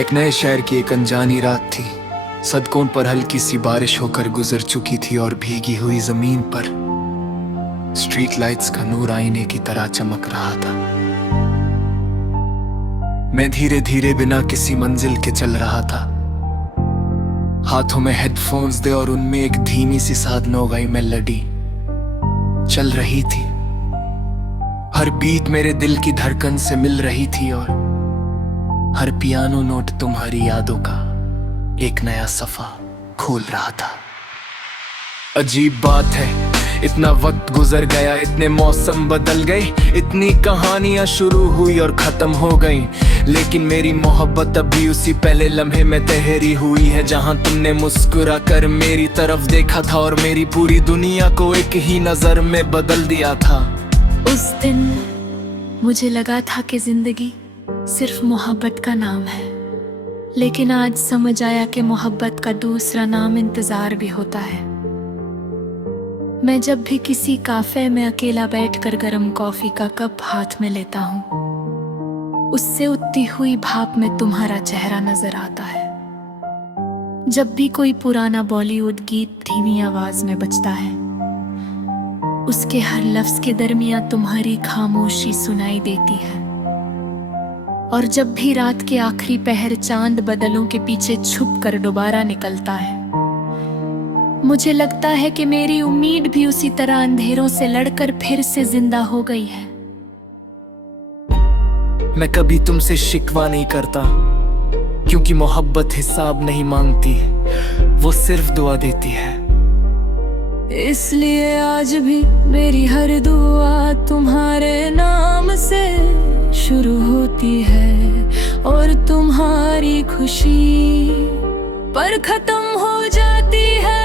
एक नए शहर की एक अनजानी रात थी। सड़कों पर हल्की सी बारिश होकर गुजर चुकी थी और भीगी हुई जमीन पर स्ट्रीट लाइट्स का नूर आईने की तरह चमक रहा था। मैं धीरे धीरे बिना किसी मंजिल के चल रहा था, हाथों में हेडफोन्स दे और उनमें एक धीमी सी साधनों गई मेलोडी चल रही थी। हर बीट मेरे दिल की धड़कन से मिल रही थी और हर पियानो नोट तुम्हारी यादों का एक नया सफा खोल रहा था। अजीब बात है, इतना वक्त गुजर गया, इतने मौसम बदल गए, इतनी कहानियां शुरू हुई और खत्म हो गई, लेकिन मेरी मोहब्बत अभी उसी पहले लम्हे में ठहरी हुई है जहां तुमने मुस्कुरा कर मेरी तरफ देखा था और मेरी पूरी दुनिया को एक ही नजर में बदल दिया था। उस दिन मुझे लगा था कि जिंदगी सिर्फ मोहब्बत का नाम है, लेकिन आज समझ आया कि मोहब्बत का दूसरा नाम इंतजार भी होता है। मैं जब भी किसी काफे में अकेला बैठकर गरम कॉफी का कप हाथ में लेता हूँ, उससे उठती हुई भाप में तुम्हारा चेहरा नजर आता है। जब भी कोई पुराना बॉलीवुड गीत धीमी आवाज में बजता है, उसके हर लफ्ज के दरमियान तुम्हारी खामोशी सुनाई देती है। और जब भी रात के आखिरी पहर चांद बदलों के पीछे छुप कर दोबारा निकलता है, मुझे लगता है कि मेरी उम्मीद भी उसी तरह अंधेरों से लड़कर फिर से जिंदा हो गई है। मैं कभी तुमसे शिकवा नहीं करता, क्योंकि मोहब्बत हिसाब नहीं मांगती, वो सिर्फ दुआ देती है। इसलिए आज भी मेरी हर दुआ तुम्हारे नाम से शुरू होती है और तुम्हारी खुशी पर खत्म हो जाती है।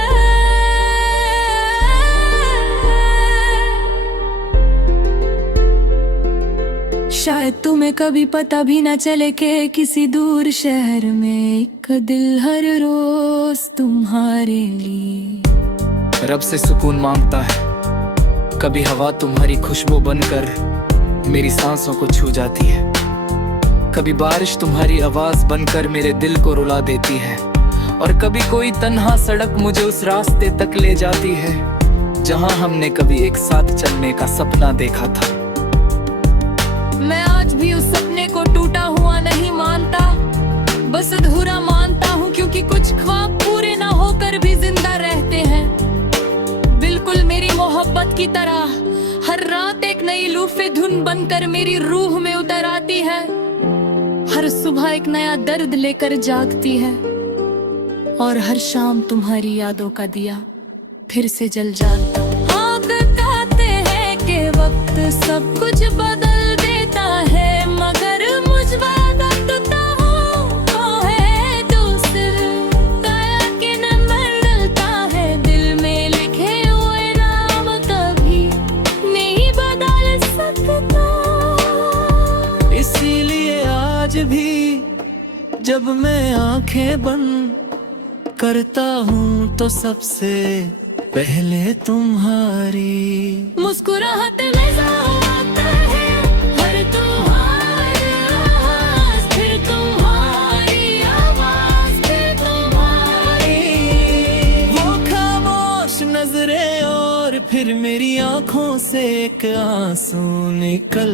शायद तुम्हें कभी पता भी ना चले कि किसी दूर शहर में एक दिल हर रोज तुम्हारे लिए रब से सुकून मांगता है। कभी हवा तुम्हारी खुशबू बनकर मेरी सांसों को छू जाती है, कभी बारिश तुम्हारी आवाज बनकर मेरे दिल को रुला देती है, और कभी कोई तन्हा सड़क मुझे उस रास्ते तक ले जाती है जहां हमने कभी एक साथ चलने का सपना देखा था। मैं आज भी उस सपने को टूटा हुआ नहीं मानता, बस अधूरा मानता हूँ, क्योंकि कुछ ख्वाब पूरे ना होकर भी जिंदा रहते हैं। बिल्कुल मेरी मोहब्बत की तरह हर रात एक नई लूफे धुन बनकर मेरी रूह में उतर आती है। हर सुबह एक नया दर्द लेकर जागती है और हर शाम तुम्हारी यादों का दिया फिर से जल जाता। हाँ, कहते हैं कि वक्त सब कुछ बदल देता है, मगर मुझ वक्त तो है दूसरा काया कि न बदलता है। दिल में लिखे हुए नाम कभी नहीं बदल सकता। इसीलिए आज भी जब मैं आंखें बंद करता हूँ तो सबसे पहले तुम्हारी मुस्कुराहट नजर आता है, हर तुम्हारी आवाज़, फिर तुम्हारी आवाज़, फिर तुम्हारी वो खामोश नजरें और फिर मेरी आंखों से एक आंसू निकल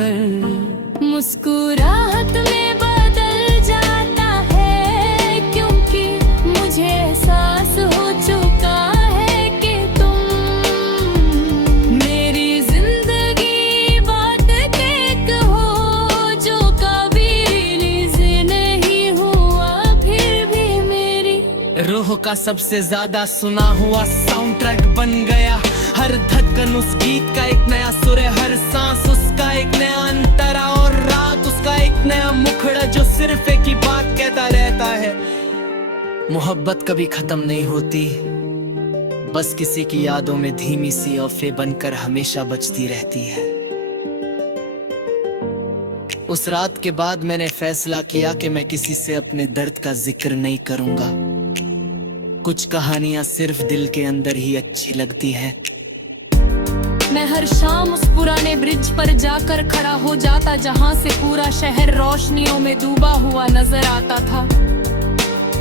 कर मुस्कुराहट में बदल जाता है, क्योंकि मुझे एहसास हो चुका है कि तुम मेरी जिंदगी बात एक हो जो कभी रिलीज नहीं हुआ, फिर भी मेरी रूह का सबसे ज्यादा सुना हुआ साउंड ट्रैक बन गया। हर धड़कन उस गीत का एक नया सुर है, हर सांस उसका एक नया अंतरा और रात उसका एक नया मुखड़ा जो सिर्फ एक ही बात कहता रहता है। मोहब्बत कभी खत्म नहीं होती, बस किसी की यादों में धीमी सी औफे बनकर हमेशा बजती रहती है। उस रात के बाद मैंने फैसला किया कि मैं किसी से अपने दर्द का जिक्र नहीं करूंगा। कुछ कहानियां सिर्फ दिल के अंदर ही अच्छी लगती हैं। मैं हर शाम उस पुराने ब्रिज पर जाकर खड़ा हो जाता जहां से पूरा शहर रोशनियों में डूबा हुआ नजर आता था।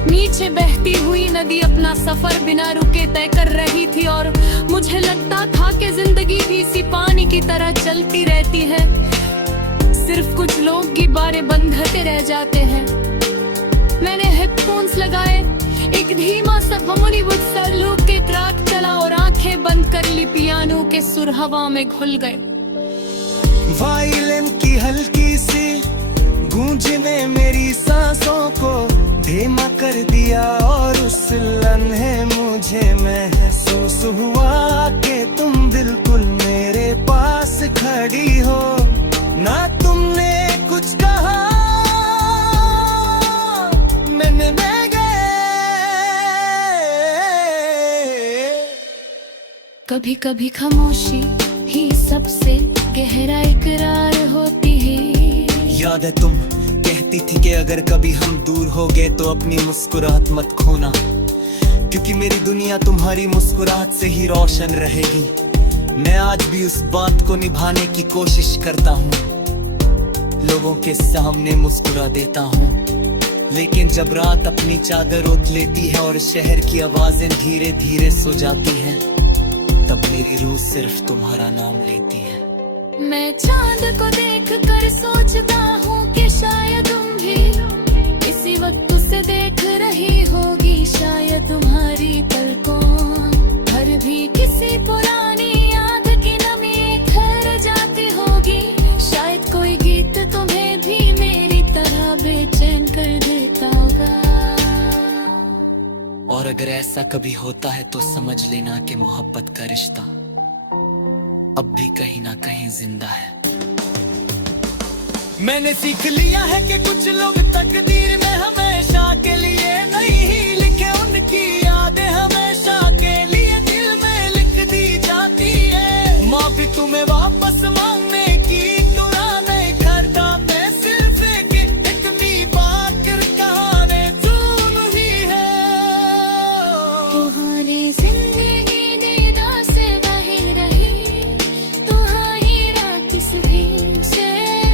नीचे बहती हुई नदी अपना सफर बिना रुके तय कर रही थी और मुझे लगता था कि जिंदगी भी इसी पानी की तरह चलती रहती है, सिर्फ कुछ लोग गिब्बारे बंधते रह जाते हैं। मैंने हेडफोन्स लगाए, एक धीमा सा बॉलीवुड सा लूप के ट्रैक चला और आंखें बंद कर ली। पियानो के सुर हवा में घुल गए। वायलिन की हल्की सी गूंज ने मेरी सांसों को धीमा कर दिया और उस लम्हे मुझे महसूस हुआ कि तुम बिल्कुल मेरे पास खड़ी हो। ना तुमने कुछ कहा, मैंने कभी कभी खामोशी ही सबसे गहरा इकरार होती है। याद है तुम कहती थी कि अगर कभी हम दूर हो गए तो अपनी मुस्कुराहट मत खोना, क्योंकि मेरी दुनिया तुम्हारी मुस्कुराहट से ही रोशन रहेगी। मैं आज भी उस बात को निभाने की कोशिश करता हूँ, लोगों के सामने मुस्कुरा देता हूँ, लेकिन जब रात अपनी चादर ओढ़ लेती है और शहर की आवाजें धीरे धीरे सो जाती हैं, तब मेरी रूह सिर्फ तुम्हारा नाम लेती है। मैं चांद को देखकर सोचता हूँ कि शायद तुम भी इसी वक्त उसे देख रही होगी। शायद तुम्हारी पलकों हर भी किसी पुरानी याद की नमी ठहर जाती होगी। शायद कोई गीत तुम्हें भी मेरी तरह बेचैन कर देता होगा। और अगर ऐसा कभी होता है तो समझ लेना कि मोहब्बत का रिश्ता अब भी कहीं ना कहीं जिंदा है। मैंने सीख लिया है कि कुछ लोग तकदीर में हमेशा के लिए नहीं लिखे, उनकी यादें हमेशा के लिए दिल में लिख दी जाती है। माफी तुम्हें वापस मांगने की दुआ नहीं करता, मैं सिर्फ एक इतनी बाकर कहानी चुन ही है। तुम्हारी जिंदगी दीदा से बही रही, तुम्हारी रात किसी से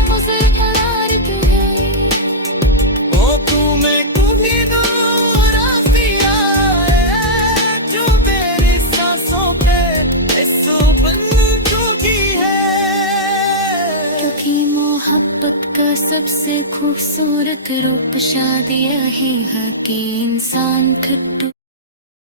मुझे करार क्यों है। ओ तुम्हें कभी दूर आसिया है, जो मेरी सांसों पे इस बन चुकी है। क्योंकि मोहब्बत का सबसे खूबसूरत रूप शादी यही है कि इंसान खुद